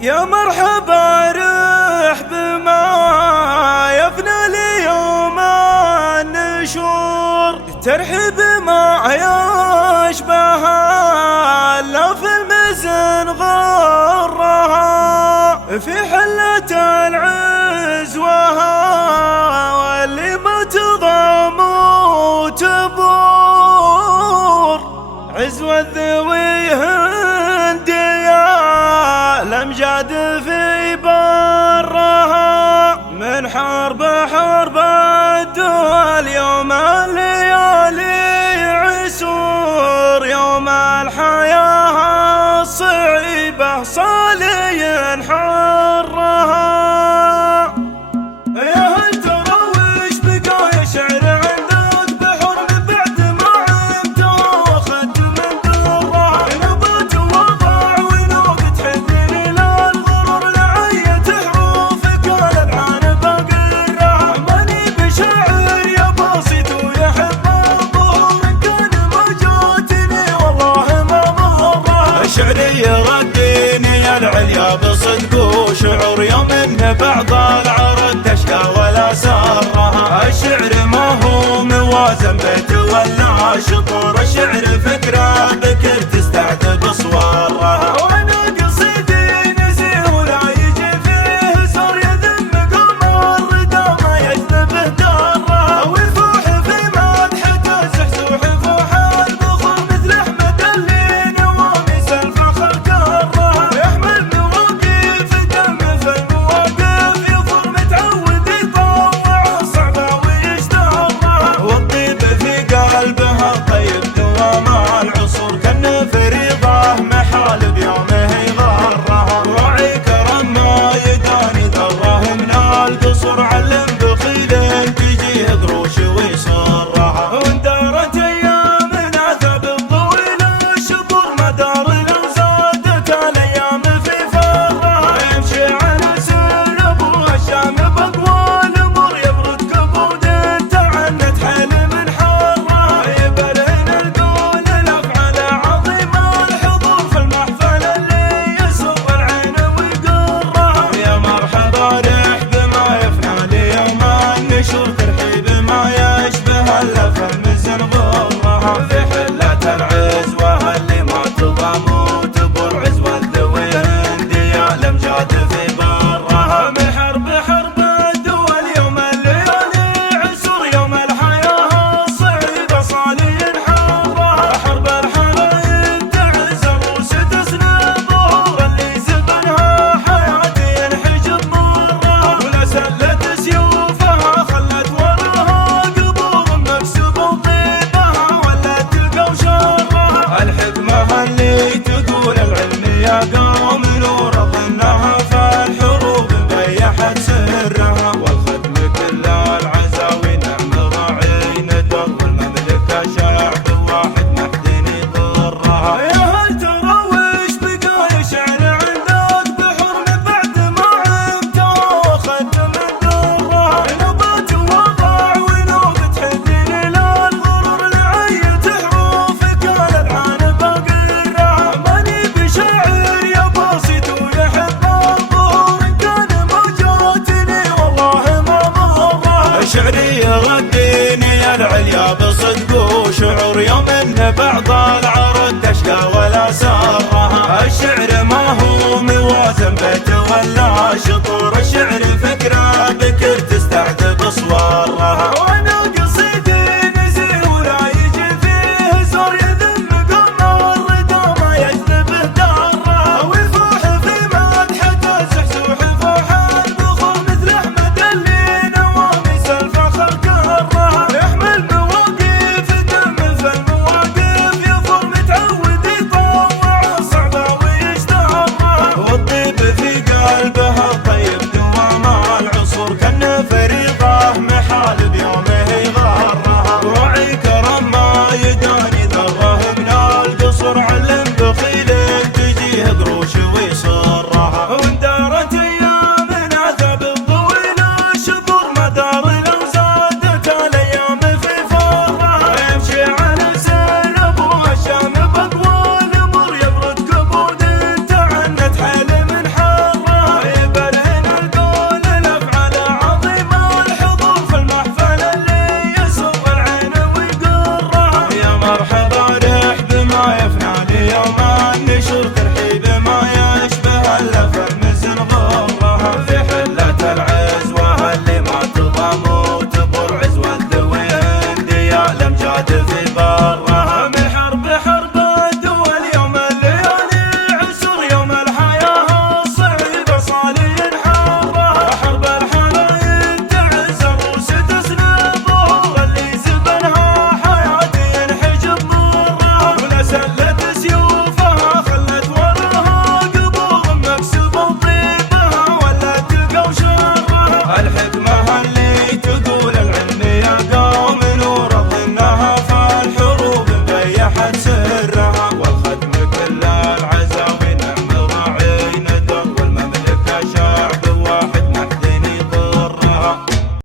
يا مرحبا رحب ما يفنى اليوم النشور، ترحب ما يشبهها لا في المزن غرها، في حلة العز واللي ما تضام وتبور، عزوة ذوي هندية الأمجاد في برها، من حرب الدول يوم الليالي عسور، يوم الحياة الصعيبة صالي حرها. يا هل ترى وش بقى يا شعر عندك بحر بعد ما عمت واخذت من درها، نبات وضع ونوقت حذر للغرور لعية حروفك الالحان بقرها، ماني بشاعر يا بسيط ويحب الظهور، ان كان ما جاتني والله ما ضرها، شعري يرديني العليا بصدق وشعور يوم ان بعض العرض تشكى ولا سرها، الشعر ما هو موازن بيت ولا شطور، الشعر فكرة بكر تستعذب صورها، وانا قصيدي نزيه ولا يجي فيه زور، يذم قمر ردا ما يجذبه درها، ويفوح في مدحته زحزوح فوح البخور، مثل احمد اللي نواميس الفخر كرها، يحمل مواقف دم في المواقف يظهر، متعود يطوع الصعبة ويشتهرها، والطيب في قلبها طيب دوام العصور، كان فريضة محال بيومه يغرها، راعي كرم ما يداني ذره من القصور، علم بخيل تجيه قروش ويصرها، واندارت ايامنا ذاب الطويل الشطور، مدار لو زادت الايام في فرها، يمشي على سلب والشام بقوى الامور، يبرد كبود تعنت حيل من حرها، يبرهن القول الافعال عظيم الحضور، في المحفل اللي يسر العين ويقرها، يا مرحبا رحب ما يفنى ليوم النشور، ترحيب ما يشبه اللفه المزن غرها، في حلة العز واللي ما تضام وتبر، عزوة ذوي هندية الامجاد في برها، من حرب الدول يوم الليالي عسور، يوم الحياة الصعيبة صالي حرها، حرب الحبايب تعز الروس تسند ظهور، اللي زبنها حياتي ينحجب مرها، ولا سلت سيوفها خلت وراها قبور، مكسب وطيبها ولا تلقوا شرها، الحكمة اللي تقول العلم يا قوم نور، ظنها في الحروب بيحت سرها، والخدم كل العزاوي نعم راعين در، والمملكة شعب واحد محدن يضرها، يا هل ترى وش بقى يا شعر عندك بحر بعد ما عمت واخذت من درها، نبات وضع ونوقت حذر للغرور لعية حروفك الالحان بقرها، ماني بشاعر يا بسيط ويحب الظهور، ان كان ما جاتني والله ما ضرها، شعري يرديني العليا بصدق وشعور يوم ان بعض العرض تشكى ولا سرها، الشعر ما هو موازن بيت ولا شطور، الشعر فكرة بكر تستعذب صورها، وانا قصيدي نزيه ولا يجي فيه زور، يذم قمر ردا ما يجذبه درها، ويفوح في مدحته زحزوح فوح البخور، مثل احمد اللي نواميس الفخر كرها، يحمل مواقف دم في المواقف يظهر، متعود يطوع الصعبة ويشتهرها، والطيب في قلبها